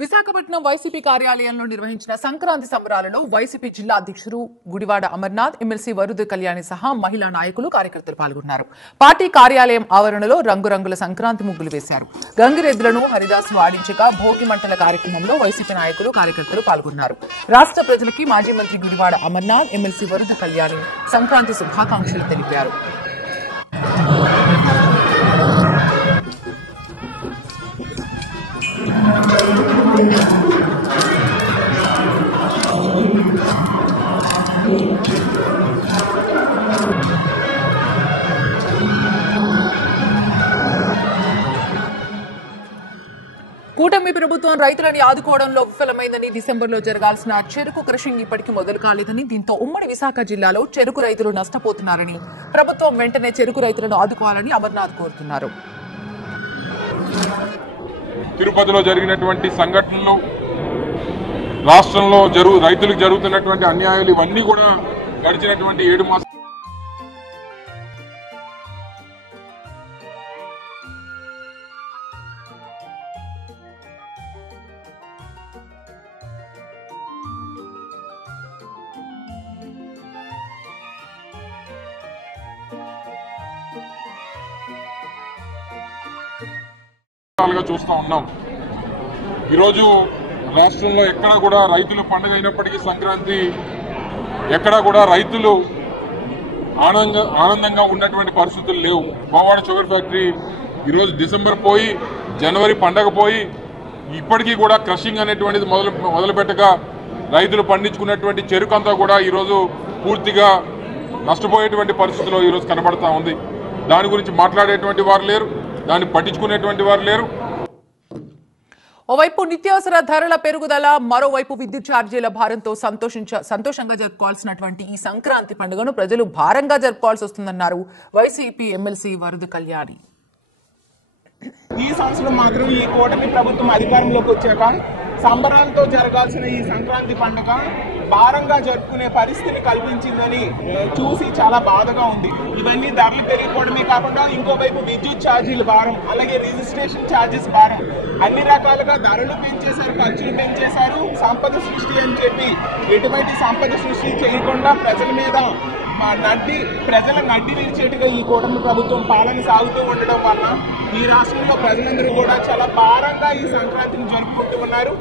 Visakhapatnam YCP కార్యాలయంలో నిర్వహించిన సంక్రాంతి సంబరాలలో వైసీపీ జిల్లా అధ్యక్షుడు గుడివాడ అమర్నాథ్, ఎమ్మెల్సీ వరుద కళ్యాణి సహా మహిళా నాయకులు, కార్యకర్తలు పాల్గొన్నారు. పార్టీ కార్యాలయం ఆవరణలో రంగురంగుల సంక్రాంతి ముగ్గులు వేశారు. గంగిరెద్దులను హరిదాసులు ఆడించగా భోగి మంటల కార్యక్రమంలో వైసీపీ నాయకులు, కార్యకర్తలు పాల్గొన్నారు. రాష్ట్ర ప్రజలకి మాజీ మంత్రి గుడివాడ అమర్నాథ్, ఎమ్మెల్సీ వరుద కళ్యాణి సంక్రాంతి శుభాకాంక్షలు తెలిపారు. కూటమి ప్రభుత్వం రైతులని ఆదుకోవడంలో విఫలమైందని, డిసెంబర్లో జరగాల్సిన చెరుకు క్రషింగ్ ఇప్పటికీ మొదలు కాలేదని, దీంతో ఉమ్మడి విశాఖ జిల్లాలో చెరుకు రైతులు నష్టపోతున్నారని, ప్రభుత్వం వెంటనే చెరుకు రైతులను ఆదుకోవాలని అమర్నాథ్ కోరుతున్నారు. తిరుపతిలో జరిగినటువంటి సంఘటనలు, రాష్ట్రంలో రైతులకు జరుగుతున్నటువంటి అన్యాయాలు, ఇవన్నీ కూడా గడిచినటువంటి 7 మాసాలు చూస్తూ ఉన్నాం. ఈరోజు రాష్ట్రంలో ఎక్కడా కూడా రైతుల పండుగ అయినప్పటికీ సంక్రాంతి ఎక్కడా కూడా రైతులు ఆనందంగా ఉన్నటువంటి పరిస్థితులు లేవు. గోవాడ షుగర్ ఫ్యాక్టరీ ఈరోజు డిసెంబర్ పోయి జనవరి పండగ పోయి ఇప్పటికీ కూడా క్రషింగ్ అనేటువంటిది మొదలు పెట్టగా రైతులు పండించుకున్నటువంటి చెరుకు అంతా కూడా ఈరోజు పూర్తిగా నష్టపోయేటువంటి పరిస్థితుల్లో ఈరోజు కనబడతా ఉంది. దాని గురించి మాట్లాడేటువంటి వారు లేరు, దాన్ని పట్టించుకునేటువంటి వారు లేరు. ఓవైపు నిత్యావసర ధరల పెరుగుదల, మరోవైపు విద్యుత్ ఛార్జీల భారంతో సంతోషంగా జరుపుకోవాల్సినటువంటి ఈ సంక్రాంతి పండుగను ప్రజలు భారంగా జరుపుకోవాల్సి వస్తుందన్నారు వైసీపీ ఎమ్మెల్సీ వరుద కళ్యాణి. ఈ సంవత్సరం మాత్రం ఈ కూటమి ప్రభుత్వం అధికారంలోకి వచ్చాక సంబరాలతో జరగాల్సిన ఈ సంక్రాంతి పండుగ భారంగా జరుపుకునే పరిస్థితిని కల్పించిందని చూసి చాలా బాధగా ఉంది. ఇవన్నీ ధరలు పెరిగిపోవడమే కాకుండా ఇంకోవైపు విద్యుత్ ఛార్జీలు భారం, అలాగే రిజిస్ట్రేషన్ ఛార్జెస్ భారం, అన్ని రకాలుగా ధరలు పెంచేశారు, ఖర్చులు పెంచేశారు. సంపద సృష్టి అని చెప్పి ఎటువంటి సంపద సృష్టి చేయకుండా ప్రజల నడ్డి విరిచేట్టుగా ఈ కూటమి ప్రభుత్వం పాలన సాగుతూ ఉండడం వల్ల ఈ రాష్ట్రంలో ప్రజలందరూ కూడా చాలా భారంగా ఈ సంక్రాంతిని జరుపుకుంటూ ఉన్నారు.